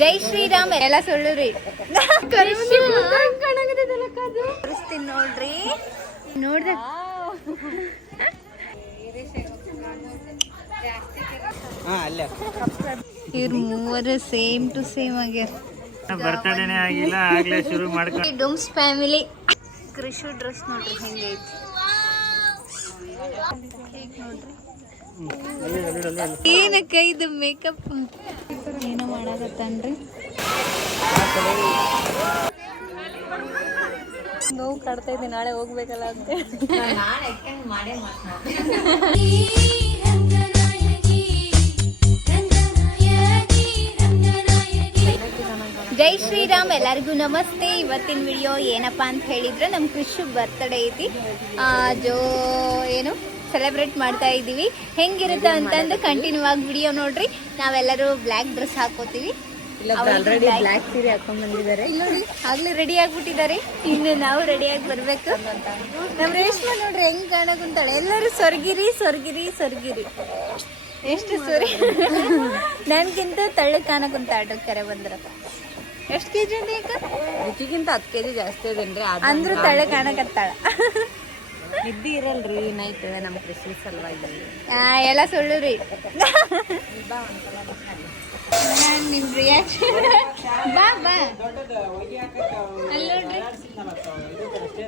ಜೈ ಶ್ರೀರಾಮ್ ಎಲ್ಲ ಸುಳ್ಳುರಿ. ತೋರಿಸ್ತೀನಿ ನೋಡ್ರಿ. ನೋಡ್ದೆ ಇವ್ರ ಮೂವರು ಸೇಮ್ ಟು ಸೇಮ್ ಆಗ್ಯಾರ. ಬರ್ತಡೇನೇ ಆಗಿಲ್ಲ ಆಗ್ಲೇ ಶುರು ಮಾಡ್ಕೊಂಡು ಡೂಮ್ಸ್ ಫ್ಯಾಮಿಲಿ. ಕೃಷಿ ಡ್ರೆಸ್ ನೋಡ್ರಿ ಹೆಂಗೈತಿ. ನೋಡ್ರಿ ಏನಕ್ಕ ಇದು ಮೇಕಪ್ ಏನೋ ಮಾಡಾಕತ್ತನ್ರಿ. ನೋವು ಕಾಡ್ತಾ ಇದ್ದೆ, ನಾಳೆ ಹೋಗ್ಬೇಕಲ್ಲ ಅಂತ. ಜೈ ಶ್ರೀರಾಮ್, ಎಲ್ಲರಿಗೂ ನಮಸ್ತೆ. ಇವತ್ತಿನ ವಿಡಿಯೋ ಏನಪ್ಪಾ ಅಂತ ಹೇಳಿದ್ರೆ ನಮ್ಮ ಕೃಷಿ ಬರ್ತಡೇ ಐತಿ. ಏನು ಸೆಲೆಬ್ರೇಟ್ ಮಾಡ್ತಾ ಇದ್ದೀವಿ. ಹೆಂಗಿರುತ್ತೆ ಅಂತಂದು ಕಂಟಿನ್ಯೂ ಆಗಿ ವಿಡಿಯೋ ನೋಡ್ರಿ. ನಾವೆಲ್ಲರೂ ಬ್ಲ್ಯಾಕ್ ಡ್ರೆಸ್ ಹಾಕೋತೀವಿ. ಬ್ಲ್ಯಾಕ್ ಸೀರೆ ಹಾಕೊಂಡ್ ಬಂದಿದ್ದಾರೆ ನೋಡಿ, ಆಗ್ಲೇ ರೆಡಿ ಆಗ್ಬಿಟ್ಟಿದ್ದಾರೆ. ಇನ್ನು ನಾವು ರೆಡಿಯಾಗಿ ಬರ್ಬೇಕು. ನಮ್ಮ ರೇಷ್ಮೆ ನೋಡ್ರಿ ಹೆಂಗ್ ಕಾಣಕುಂತಾಳೆ. ಎಲ್ಲರೂ ಸೊರ್ಗಿರಿ ಸೊರ್ಗಿರಿ ಸೊರ್ಗಿರಿ. ಎಷ್ಟು ಸೊರಿ ನನ್ಗಿಂತ ತಳ್ಳು ಕಾಣಕುಂತಾಳ್ರಿ. ಕರೆ ಬಂದ್ರ ಎಷ್ಟು ಕೆಜಿ ಅಂತ ಈಗ? ರುಚಿಗಿಂತ 10 kg ಜಾಸ್ತಿ ಅದೇನ್ರಿ. ಅಂದ್ರೂ ತಳ್ಳು ಕಾಣಕತ್ತಾಳ. ನಿದ್ದಿ ಇರಲ್ರಿ ನೈಟ್ ನಮ್ಮ ಕೃಷಿ ಸಲುವಾಗಿ. ಎಲ್ಲ ಸುಳ್ಳುರಿ. ನಿಮ್ ರಿಯಾಕ್ಷನ್ ಬಾ ಬಾ ಅಲ್ಲೋಡ್ರಿ.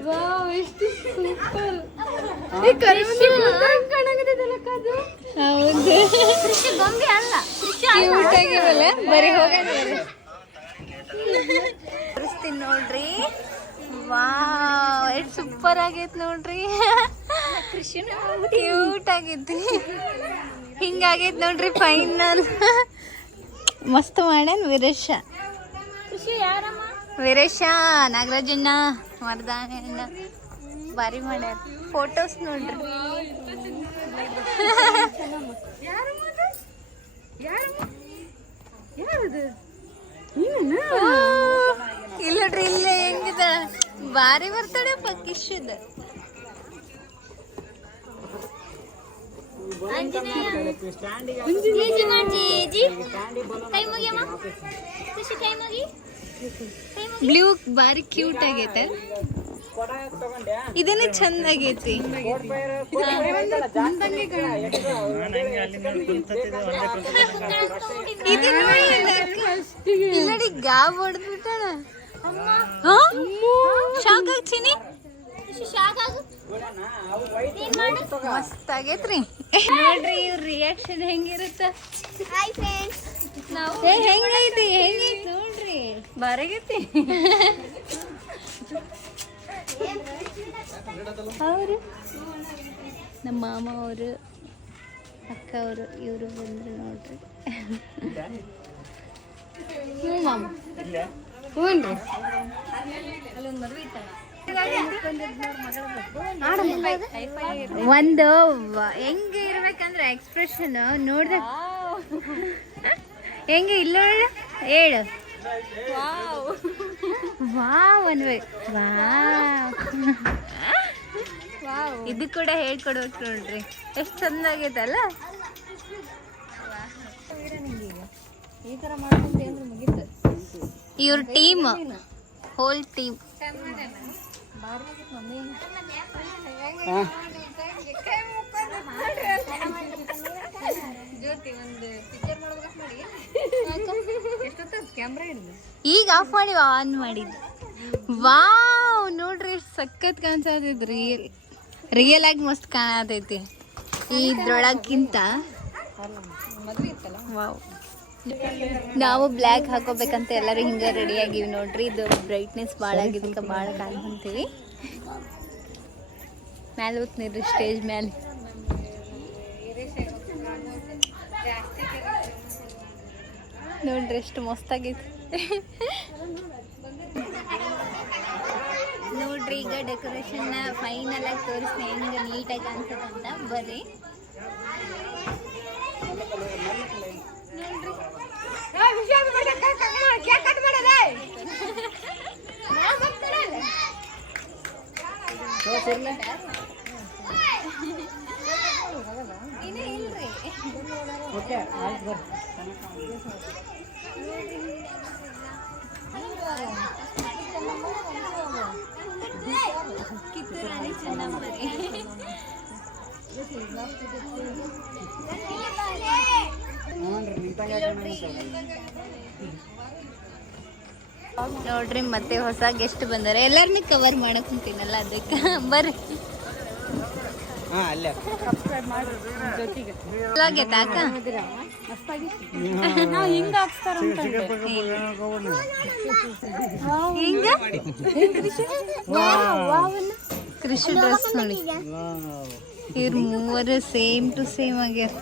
ವಾವ್ ಎಷ್ಟು ಸೂಪರ್. ಹೌದು, ಕೃಷಿ ಗೊಂಬೆ ಅಲ್ಲ, ಕ್ಯೂಟ್ ಆಗಿರಲ್ಲ. ಬರೀ ಹೋಗೋಣ ತೋರಿಸ್ತೀನಿ ನೋಡ್ರಿ. ವಾವ್ ಎಷ್ಟು ಸೂಪರ್ ಆಗೈತ್ ನೋಡ್ರಿ. ಕ್ಯೂಟ್ ಆಗೈತಿ. ಹಿಂಗಾಗೈತ್ ನೋಡ್ರಿ ಫೈನಲ್. ಮಸ್ತ್ ಮಾಡ್ಯಾನ ವೀರೇಶ. ವೀರೇಶ, ನಾಗರಾಜಣ್ಣ, ಮರ್ದಾನ ಬಾರಿ ಮಾಡ್ಯಾರ. ಫೋಟೋಸ್ ನೋಡ್ರಿ. ಇಲ್ಲಡ್ರಿ, ಇಲ್ಲೇ ಹೆಂಗಿದ ಬಾರಿ ಬರ್ತಾಳೆ ಪಕ್ಕಿಶದ. ಬ್ಲೂ ಬಾರಿ ಕ್ಯೂಟ್ ಆಗೈತೆ. ಇದನ್ನ ಚಂದ ಆಗೈತಿ. ಇಲ್ಲಡಿ ಗಾಬ್ ಹೊಡೆದ್ಬಿಟ್ಟಾಳ. ಶಾಕ್ ಆಗ್ತೀನಿ. ಮಸ್ತ್ ಆಗೈತ್ರಿ. ನೋಡ್ರಿ ಇವ್ರ ರಿಯಾಕ್ಷನ್ ಹೆಂಗಿರುತ್ತ. ಹೆಂಗೈತಿ ಹೆಂಗೈತಿ ನೋಡ್ರಿ, ಬಾರಾಗೈತಿ. ಅವರು ನಮ್ಮ ಮಾಮ ಅವರು, ಅಕ್ಕ ಅವರು, ಇವರು ಬಂದ್ರು ನೋಡ್ರಿ. ಮಾಮ ಹ್ಞೂ ಅಲ್ಲೊಂದು ಮದುವೆ ಇತ್ತಲ್ಲ. ಒಂದು ಹೆಂಗೆ ಇರ್ಬೇಕಂದ್ರೆ ಎಕ್ಸ್ಪ್ರೆಷನ್ ನೋಡ್ದ ಹೆಂಗೆ. ಇಲ್ಲ ಹೇಳು ವಾವ್ ಅನ್ಬೇಕು. ವಾವ್ ಇದು ಕೂಡ ಹೇಳ್ಕೊಡ್ಬೇಕು ನೋಡ್ರಿ. ಎಷ್ಟು ಚಂದ ಆಗೈತಲ್ಲ. ಈ ತರ ಮಾಡ್ಕೊಂಡ್ರಿ ಅಂದ್ರೆ ಮುಗೀತು. ಇವ್ರ ಟೀಮ್, ಹೋಲ್ ಟೀಮ್. ಈಗ ಆಫ್ ಮಾಡಿ ಆನ್ ಮಾಡಿದ್ದು. ವಾವ್ ನೋಡ್ರಿ ಎಷ್ಟು ಸಖತ್ ಕಾಣಿಸತೈತಿ. ರಿಯಲ್ ಆಗಿ ಮಸ್ತ್ ಕಾಣತೈತಿ ಇದ್ರೊಳಗಿಂತ. ವಾವ್, ನಾವು ಬ್ಲ್ಯಾಕ್ ಹಾಕೋಬೇಕಂತ ಎಲ್ಲರೂ ಹಿಂಗೆ ರೆಡಿ ಆಗಿವಿ ನೋಡ್ರಿ. ಇದು ಬ್ರೈಟ್ನೆಸ್ ಭಾಳ ಆಗಿದ್ದಕ್ಕೆ ಭಾಳ ಕಾಣ್ಕೊಂತೀವಿ. ಮ್ಯಾಲೆ ಹೋಗ್ತೀನಿರಿ ಸ್ಟೇಜ್ ಮ್ಯಾಲೆ. ನೋಡ್ರಿ ಎಷ್ಟು ಮಸ್ತಾಗೈತಿ. ನೋಡ್ರಿ ಈಗ ಡೆಕೋರೇಷನ್ ಫೈನಲ್ ಆಗಿ ತೋರಿಸ್ತೀನಿ ಹೆಂಗೆ ನೀಟಾಗಿ ಕಾಣಿಸ್ತದಂತ. ಬರ್ರಿ ನೋಡ್ರಿ ಮತ್ತೆ ಹೊಸ ಗೆಸ್ಟ್ ಬಂದಾರೆ. ಎಲ್ಲಾರನ್ನೂ ಕವರ್ ಮಾಡಕ್ ಕುಂತೀನಲ್ಲ ಅದಕ್ಕೆ ಬರ್ರಿ. ಆಗೈತಾ ಅಕ್ಕ? ಹಿಂಗ ಕೃಷಿ ಡ್ರೆಸ್ ನೋಡಿ, ಇವ್ರ ಮೂವರು ಸೇಮ್ ಟು ಸೇಮ್ ಆಗ್ಯಾರ.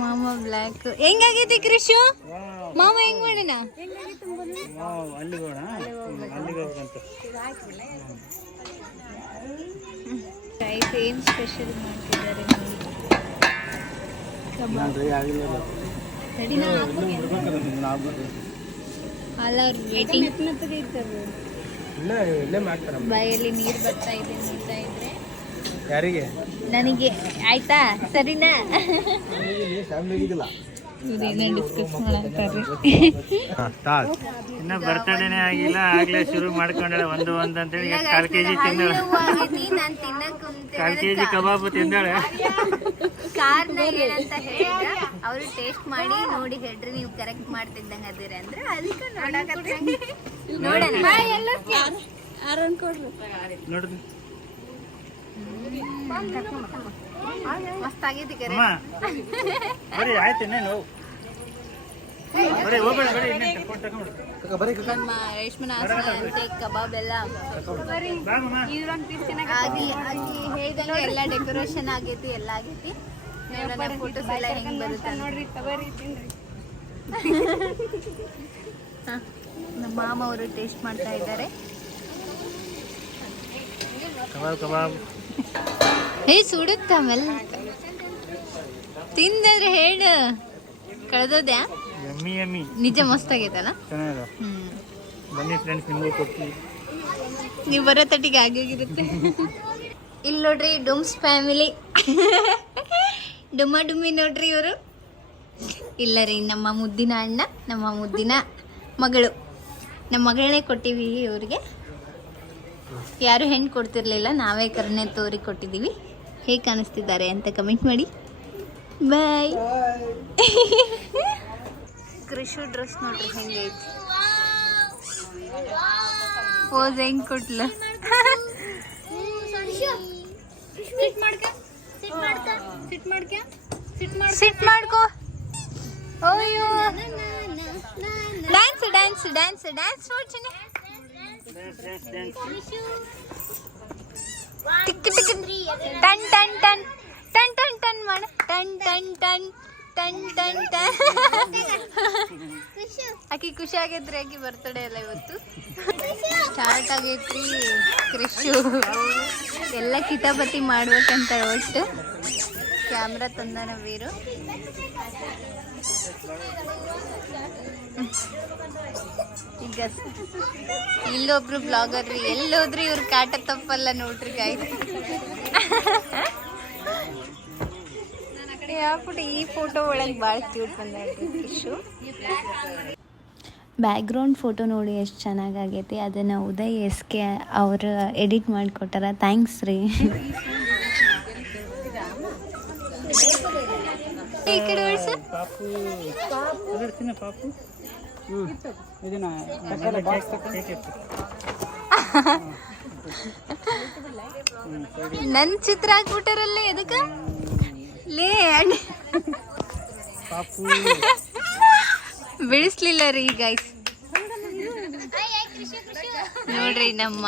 ಮಾಮ ಬ್ಲ್ಯಾಕ್ ಹೆಂಗಾಗೈತಿ ಕೃಷಿ? ಮಾಮ ಹೆಂಗ್ ಮಾಡಿನ? ಏನ್ ಸ್ಪೆಷಲ್ ಮಾಡ್ತಿದ್ದಾರೆ ಆಲ್ ಆರ್ ವೇಟಿಂಗ್. ಬಾಯಲ್ಲಿ ನೀರು ಬರ್ತಾ ಇದೆ ನೋಡ್ತಾ ಇದ್ರೆ. ಯಾರಿಗೆ? ನನಗೆ. ಆಯ್ತಾ? ಸರಿನಾ? ಇವ್ರೇನೋ ಡಿಸ್ಕಸ್ ಮಾಡಂತಾರ್ರಿ. ಇನ್ನ ಬರ್ತಡೇನೆ ಆಗಿಲ್ಲ, ಆಗ್ಲೇ ಶುರು ಮಾಡ್ಕೊಂಡಾಳ ಒಂದು ಅಂತೇಳಿ 1/4 kg ತಿಂದಾಳ. 1/4 kg ಕಬಾಬ್ ತಿಂದಾಳೆ. ಕಾರ್ನ ಏನಂತ ಹೇಳಿದ್ರ ಅವ್ರು ಟೇಸ್ಟ್ ಮಾಡಿ ನೋಡಿ ಹೇಳ್ರಿ, ನೀವು ಕರೆಕ್ಟ್ ಮಾಡ್ತಿದ್ದಂಗ ಅದೀರ ಅಂದ್ರೆ ಅದಕ್ಕೆ ನೋಡೋಣ. ನೋಡ್ರಿ ಮಸ್ತ್ ಆಗೈತಿ ಕರೆ. ಬರೀ ಆಯ್ತು ಇನ್ನೇನು ಬರೀ ಹೋಗ್ಬೇಡ, ಬರೀ ಇನ್ನೇನು ತಗೊಂಡು ನಮ್ಮ ರೇಷ್ಮನ ಅಂತೆ ಕಬಾಬ್ ಎಲ್ಲ ಆಗಿ ಹೇಳ್ದಂಗೆ ಎಲ್ಲ ಡೆಕೋರೇಷನ್ ಆಗೈತಿ, ಎಲ್ಲ ಆಗೈತಿ. ಫೋಟೋಸ್ ಎಲ್ಲ ಹೆಂಗ್ ಬರುತ್ತೆ ನೋಡ್ರಿ. ನಮ್ಮ ಮಾಮ ಅವರು ಟೇಸ್ಟ್ ಮಾಡ್ತಾ ಇದ್ದಾರೆ. ಕಬಾಬ್ ಸುಡುತ್ತ ಆಮೇಲೆ ತಿಂದ್ರೆ ಹೇಳು ಕಳೆದೋದ್ಯಾ? ಯಮ್ಮಿ ನಿಜ ಮಸ್ತ್ ಆಗೈತಲ್ಲ. ಬನ್ನಿ ಫ್ರೆಂಡ್ಸ್, ನಿಮಗೂ ಕೊಡ್ತೀವಿ. ನೀವು ಬರೋ ತಟ್ಟಿಗೆ ಆಗಿರುತ್ತೆ. ಇಲ್ಲಿ ನೋಡ್ರಿ ಡುಮ್ಸ್ ಫ್ಯಾಮಿಲಿ. ಡುಮ್ಮ ಡುಮ್ಮಿ ನೋಡ್ರಿ ಇವರು. ಇಲ್ಲ ರೀ, ನಮ್ಮ ಮುದ್ದಿನ ಅಣ್ಣ, ನಮ್ಮ ಮುದ್ದಿನ ಮಗಳು. ನಮ್ಮ ಮಗಳನ್ನೇ ಕೊಟ್ಟಿವಿ ಇವ್ರಿಗೆ. ಯಾರು ಹೆಣ್ಣು ಕೊಡ್ತಿರ್ಲಿಲ್ಲ, ನಾವೇ ಕರ್ನೆ ತೋರಿ ಕೊಟ್ಟಿದ್ದೀವಿ. ಹೇಗೆ ಕಾಣಿಸ್ತಿದ್ದಾರೆ ಅಂತ ಕಮೆಂಟ್ ಮಾಡಿ. ಬಾಯ್. ಕೃಷಿ ಡ್ರೆಸ್ ನೋಡ್ರಿ ಹೆಂಗೈತಿ. ಪೋಸ್ ಹೆಂಗ್ ಕೊಟ್ಲ. ಸಿಟ್ ಮಾಡ್ಕೋ. ಅಯ್ಯೋ ಡ್ಯಾನ್ಸ್ ಡ್ಯಾನ್ಸ್ ಡ್ಯಾನ್ಸ್ ಡ್ಯಾನ್ಸ್ ನೋಡ್ತೀನಿ. ಟಿಕ್ ಟಿಕ್ ಟನ್ ಟನ್ ಟನ್ ಟನ್ ಟನ್ ಟನ್ ಮಾಡ. ಟನ್ ಟನ್ ಟನ್ ಟನ್ ಟನ್ ಟನ್. ಆಕಿ ಖುಷಿ ಆಗೈತ್ರಿ, ಆಕಿ ಬರ್ತಡೇ ಎಲ್ಲ ಇವತ್ತು ಸ್ಟಾರ್ಟ್ ಆಗೈತ್ರಿ. ಕೃಷಿ ಎಲ್ಲ ಕಿತಾಪತಿ ಮಾಡ್ಬೇಕಂತ ಒಟ್ಟು ಕ್ಯಾಮ್ರಾ ತಂದನ ವೀರು. ಈಗ ಇಲ್ಲೊಬ್ರು ಬ್ಲಾಗರ್ ರೀ, ಎಲ್ಲೋದ್ರಿ ಇವ್ರ ಕಾಟ ತಪ್ಪಲ್ಲ ನೋಡ್ರಿ ಗಾಯ್. ಯಾಪುಟ ಈ ಫೋಟೋ ಒಳಗೆ ಭಾಳ ಕ್ಯೂಟ್ ಬಂದಾಡ್ರಿ ಫಿಶು. ಬ್ಯಾಕ್ಗ್ರೌಂಡ್ ಫೋಟೋ ನೋಡಿ ಎಷ್ಟು ಚೆನ್ನಾಗಾಗೈತಿ. ಅದನ್ನು ಉದಯ್ SK ಅವರು ಎಡಿಟ್ ಮಾಡಿಕೊಟ್ಟಾರ. ಥ್ಯಾಂಕ್ಸ್ ರೀ. ಈ ಕಡೆ ಒಳ್ಸ ನನ್ ಚಿತ್ರ ಹಾಕ್ಬಿಟ್ಟಾರಲ್ಲ ಎದಕ್ಕ ಲೇ ಬಿಡಿಸ್ಲಿಲ್ಲ ರೀ ಗೈಸ್. ನೋಡ್ರಿ ನಮ್ಮ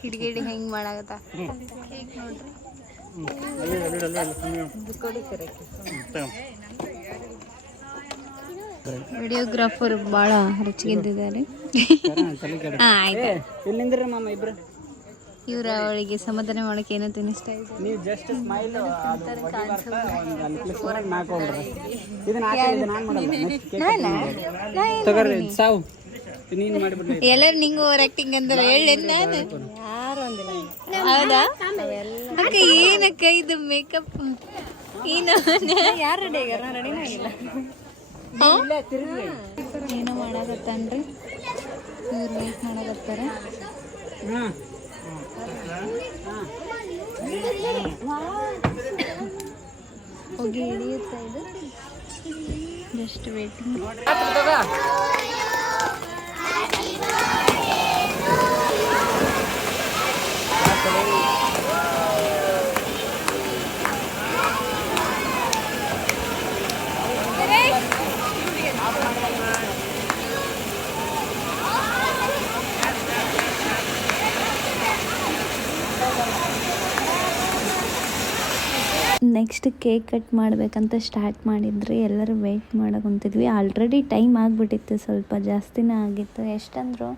ಕಿಡಿಗಿಡಿ ಹೆಂಗ್ ಮಾಡಾಕತ್ತ ನೋಡ್ರಿ. ವಿಡಿಯೋಗ್ರಾಫರ್ ಭಾಳ ರುಚಿಗೆದ್ದಿದ್ದಾರೆ. ಇವ್ರ ಅವಳಿಗೆ ಸಮಾಧಾನ ಮಾಡಕ್ಕೆ ಏನೋ ತಿನ್ನಿಸ್ತಾ ಎಲ್ಲರೂ ನಿಂಗೆ ಓವರ್ ಆಕ್ಟಿಂಗ್ ಅಂದ್ರೆ ಹೇಳಿ ನಾನು. ಹೌದಾ ಅಕ್ಕ? ಏನಕ್ಕ ಇದು ಮೇಕಪ್ ಏನು? ಯಾರು ರೆಡಿ ಆಗ್ಯಾರ? ರೆಡಿನ ಆಗಿಲ್ಲ. ಏನೋ ಮಾಡಾಕತ್ತನ್ರಿ ಇವ್ರು, ವೇಟ್ ಮಾಡಾಕತ್ತಾರ. ಹೋಗಿ ಹಿಡಿಯುತ್ತಾ ಇದು just waiting. Next cake cut ಮಾಡಬೇಕಂತ ಸ್ಟಾರ್ಟ್ ಮಾಡಿದ್ರಿ. ಎಲ್ಲರೂ ವೆಯ್ಟ್ ಮಾಡಕ್ಕೆ ಕುಂತಿದ್ವಿ. ಆಲ್ರೆಡಿ ಟೈಮ್ ಆಗಿಬಿಟ್ಟಿತ್ತು, ಸ್ವಲ್ಪ ಜಾಸ್ತಿನೇ ಆಗಿತ್ತು. ಎಷ್ಟಂದ್ರು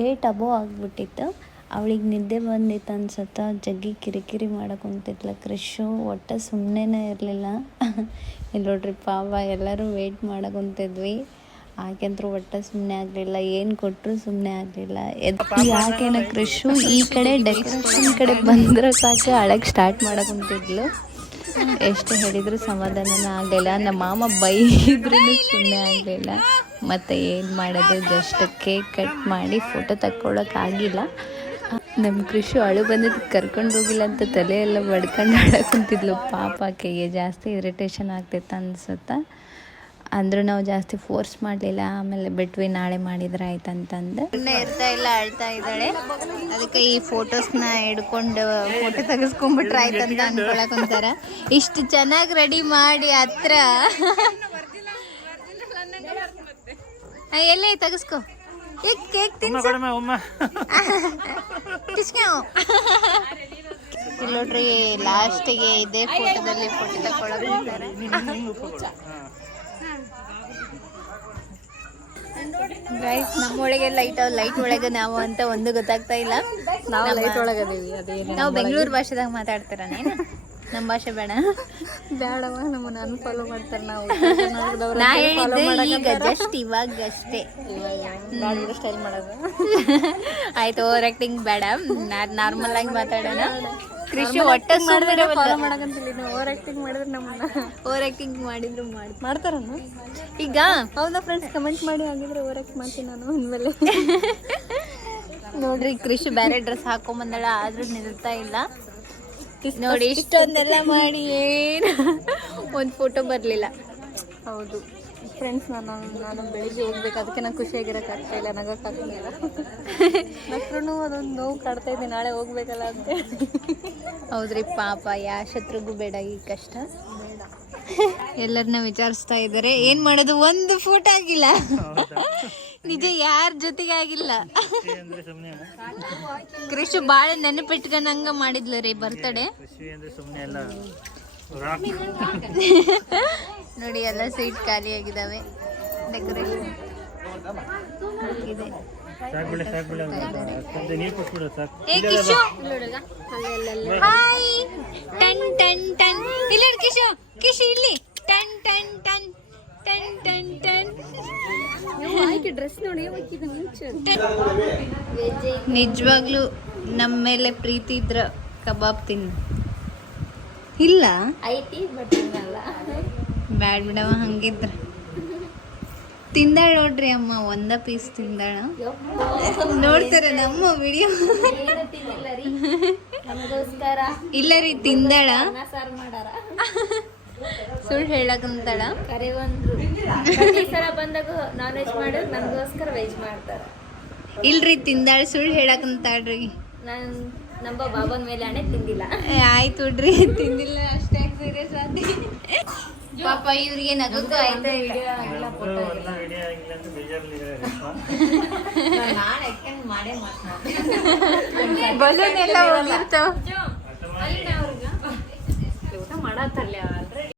8 ಅಬೋ ಆಗಿಬಿಟ್ಟಿತ್ತು. ಅವಳಿಗೆ ನಿದ್ದೆ ಬಂದಿತ್ತು ಅನ್ಸುತ್ತೆ. ಜಗ್ಗಿ ಕಿರಿಕಿರಿ ಮಾಡಕ್ಕೆ ಕುಂತಿದ್ಲ ಕ್ರಿಶು. ಒಟ್ಟು ಸುಮ್ಮನೆ ಇರಲಿಲ್ಲ. ಇಲ್ಲಿ ನೋಡ್ರಿ ಪಾಪ ಎಲ್ಲರೂ ವೆಯ್ಟ್ ಮಾಡಕ್ಕೆ ಕುಂತಿದ್ವಿ. ಆಕೆಂದ್ರು ಒಟ್ಟು ಸುಮ್ಮನೆ ಆಗಲಿಲ್ಲ, ಏನು ಕೊಟ್ಟರು ಸುಮ್ಮನೆ ಆಗಲಿಲ್ಲ. ಯಾಕೆನ ಕ್ರಿಶು ಈ ಕಡೆ ಡೆಕೋರೇಷನ್ ಕಡೆ ಬಂದ್ರೆ ಸಾಕು ಅಳಕ್ಕೆ ಸ್ಟಾರ್ಟ್ ಮಾಡಕ್ಕೆ ಕುಂತಿದ್ಲು. ಎಷ್ಟು ಹೇಳಿದ್ರು ಸಮಾಧಾನನೇ ಆಗಲಿಲ್ಲ. ನಮ್ಮ ಮಾಮ ಬೈದ್ರೂ ಸುಮ್ಮನೆ ಆಗಲಿಲ್ಲ. ಮತ್ತು ಏನು ಮಾಡೋದು, ಜಸ್ಟ್ ಕೇಕ್ ಕಟ್ ಮಾಡಿ ಫೋಟೋ ತಕ್ಕೊಳ್ಳೋಕ್ಕಾಗಿಲ್ಲ. ನಮ್ಮ ಕೃಷಿ ಅಳು ಬಂದಿದ್ದು ಕರ್ಕೊಂಡು ಹೋಗಿಲ್ಲ ಅಂತ ತಲೆ ಎಲ್ಲ ಬಡ್ಕೊಂಡು ಆಡಕ್ಕೆ ಕುಂತಿದ್ಲು. ಪಾಪ ಆಕೆಗೆ ಜಾಸ್ತಿ ಇರಿಟೇಷನ್ ಆಗ್ತಿತ್ತು ಅನ್ಸುತ್ತೆ. ಅಂದರೂ ನಾವು ಜಾಸ್ತಿ ಫೋರ್ಸ್ ಮಾಡಲಿಲ್ಲ. ಆಮೇಲೆ ಬಿಟ್ವಿ, ನಾಳೆ ಮಾಡಿದ್ರೆ ಆಯ್ತು ಅಂತಂದು. ಇರ್ತಾ ಇಲ್ಲ, ಅಳ್ತಾ ಇದ್ದಾಳೆ. ಅದಕ್ಕೆ ಈ ಫೋಟೋಸ್ನ ಹಿಡ್ಕೊಂಡು ಫೋಟೋ ತೆಗೆಸ್ಕೊಂಡ್ಬಿಟ್ರೆ ಆಯ್ತು ಅಂತ ಅನ್ಕೊಳಕ್ ಒಂಥರ. ಇಷ್ಟು ಚೆನ್ನಾಗಿ ರೆಡಿ ಮಾಡಿ ಹತ್ರ ಎಲ್ಲೇ ತೆಗೆಸ್ಕೊ. ಕೇಕ್ ತಿನ್ಸು. ಇಲ್ಲಿ ನೋಡ್ರಿ ಲಾಸ್ಟಿಗೆ ಇದೇ ಫೋಟೋದಲ್ಲಿ ಫೋಟೋ ತಗೊಳಕ್ ಹೋಗ್ತಾರೆ. ಗೈಸ್ ನಮ್ಮೊಳಗೆ ಲೈಟ್ ಒಳಗೆ ನಾವು ಅಂತ ಒಂದು ಗೊತ್ತಾಗ್ತಾ ಇಲ್ಲ. ನಾವು ಲೈಟ್ ಒಳಗದೀವಿ. ಅದೇನು ನಾವು ಬೆಂಗಳೂರು ಭಾಷೆದಾಗ ಮಾತಾಡ್ತೀರ ನೀನು? ನಮ್ಮ ಭಾಷೆ ಬೇಡ ಬೇಡವ, ನಮ್ಮನ್ನ ಅನ್ಫಾಲೋ ಮಾಡ್ತಾರೆ. ನಾವು ನಾ ಹೇಳಿದ್ದು ಈಗ ಜಸ್ಟ್ ಇವಾಗ ಅಷ್ಟೇ. ಸ್ಟೈಲ್ ಮಾಡೋದು ಆಯ್ತು, ಓವರ್ ಆಕ್ಟಿಂಗ್ ಬೇಡ, ನಾರ್ಮಲ್ ಆಗಿ ಮಾತಾಡೋಣ. ಕೃಷಿ ಒಟ್ಟೆ ಫಾಲೋ ಮಾಡಕಂತಿಲ್ಲ. ಓವರ್ ಆಕ್ಟಿಂಗ್ ಮಾಡಿದ್ರೆ ನಮ್ಮನ್ನ ಓವರ್ ಆಕ್ಟಿಂಗ್ ಮಾಡಿದ್ರು ಮಾಡ್ತಾರನ್ನು. ಈಗ ಹೌದಾ ಫ್ರೆಂಡ್ಸ್, ಕಮೆಂಟ್ ಮಾಡಿ. ಆಗಿದ್ರೆ ಓವರ್ ಆಕ್ಟ್ ಮಾಡ್ತೀನಿ ನಾನು ಇನ್ಮೇಲೆ. ನೋಡ್ರಿ ಕೃಷಿ ಬೇರೆ ಡ್ರೆಸ್ ಹಾಕೊಂಬಂದಳ, ಆದ್ರೂ ನಿಲ್ತಾ ಇಲ್ಲ. ನೋಡಿ ಇಷ್ಟೊಂದೆಲ್ಲ ಮಾಡಿ ಏನು ಒಂದು ಫೋಟೋ ಬರಲಿಲ್ಲ. ಹೌದು ಫ್ರೆಂಡ್ಸ್, ನಾನು ಬೆಳಿಗ್ಗೆ ಹೋಗ್ಬೇಕು, ಅದಕ್ಕೆ ನಾನು ಖುಷಿಯಾಗಿರೋಕೆ ಆಗ್ತಾ ಇಲ್ಲ, ನಗೋಕ್ಕಾಗ್ತಿಲ್ಲ. ನಕ್ರೂ ಅದೊಂದು ನೋವು ಕಾಡ್ತಾ ಇದ್ದೀನಿ, ನಾಳೆ ಹೋಗ್ಬೇಕಲ್ಲ ಅಂತ. ಹೌದ್ರಿ ಪಾಪ, ಯಾ ಶತ್ರುಗೂ ಬೇಡ ಈ ಕಷ್ಟ. ಎಲ್ಲರನ್ನ ವಿಚಾರಿಸ್ತಾ ಇದ್ದಾರೆ, ಏನ್ ಮಾಡೋದು, ಒಂದು ಫೋಟೋ ಆಗಿಲ್ಲ. ನಿಜ, ಯಾರ ಜೊತೆಗೆ ಆಗಿಲ್ಲ. ಕೃಷಿ ಬಾಳ ನೆನಪಿಟ್ಕೊಂಡಂಗ ಮಾಡಿದ್ಲು ರೀ ಬರ್ತಡೆ. ನೋಡಿ ಎಲ್ಲ ಸೀಟ್ ಖಾಲಿ ಆಗಿದಾವೆ. ಡೆಕೋರೇಷನ್ ಇದೆ. ಏ ಕಿಶು, ಹಾಯ್ ಟನ್ ಟನ್ ಟನ್. ಇಲ್ಲಿ ಕಿಶು, ಕಿಶು ಇಲ್ಲಿ ಟನ್ ಟನ್ ಟನ್ ಟನ್ ಟನ್ ಟನ್. ಡ್ರೆಸ್ ನೋಡಿ ನಿಜವಾಗ್ಲೂ ನಮ್ಮ ಮೇಲೆ ಪ್ರೀತಿ ಇದ್ರ ಕಬಾಬ್ ತಿನ್ನು. ಇಲ್ಲ ಐತಿ ಬಟ್ ಬ್ಯಾಡ್ ಬಿಡವ. ಹಂಗಿದ್ರ ತಿಂದಾಳ ನೋಡ್ರಿ ಅಮ್ಮ, ಒಂದ ಪೀಸ್ ತಿಂದಾಳ. ನೋಡ್ತಾರ ನಮ್ಮ ವಿಡಿಯೋ. ಇಲ್ಲ ರೀ, ತಿಂದಾಳ. ಸುಳ್ಳು ಹೇಳಕಂತಾಳ. ಕರೆ ಒಂದು ಸಲ ಬಂದಾಗ ನಾನ್ ವೆಜ್ ಮಾಡಿದ್ರೆ ನನಗೋಸ್ಕರ ವೆಜ್ ಮಾಡ್ತಾರ. ಇಲ್ರಿ ತಿಂದಾಳ, ಸುಳ್ಳು ಹೇಳಕಂತಾಳ್ರಿ. ನಾನು ನಮ್ಮ ಬಾಬನ ಮೇಲೆ ಹಣೆ ತಿಂದಿಲ್ಲ. ಆಯ್ತು ಬಿಡ್ರಿ, ತಿಂದಿಲ್ಲ ಅಷ್ಟೇ ಸೀರಿಯಸ್ ಆಗಿ. ಪಾಪ ಇವ್ರಿಗೆ ನಗಕ್ಕೂ ಆಯ್ತು. ಬಲೂನ್ ಎಲ್ಲ ಹೋಗಿರ್ತಾವ. ಊಟ ಮಾಡತ್ತಲ್ಲ ಆಲ್ರೆಡಿ.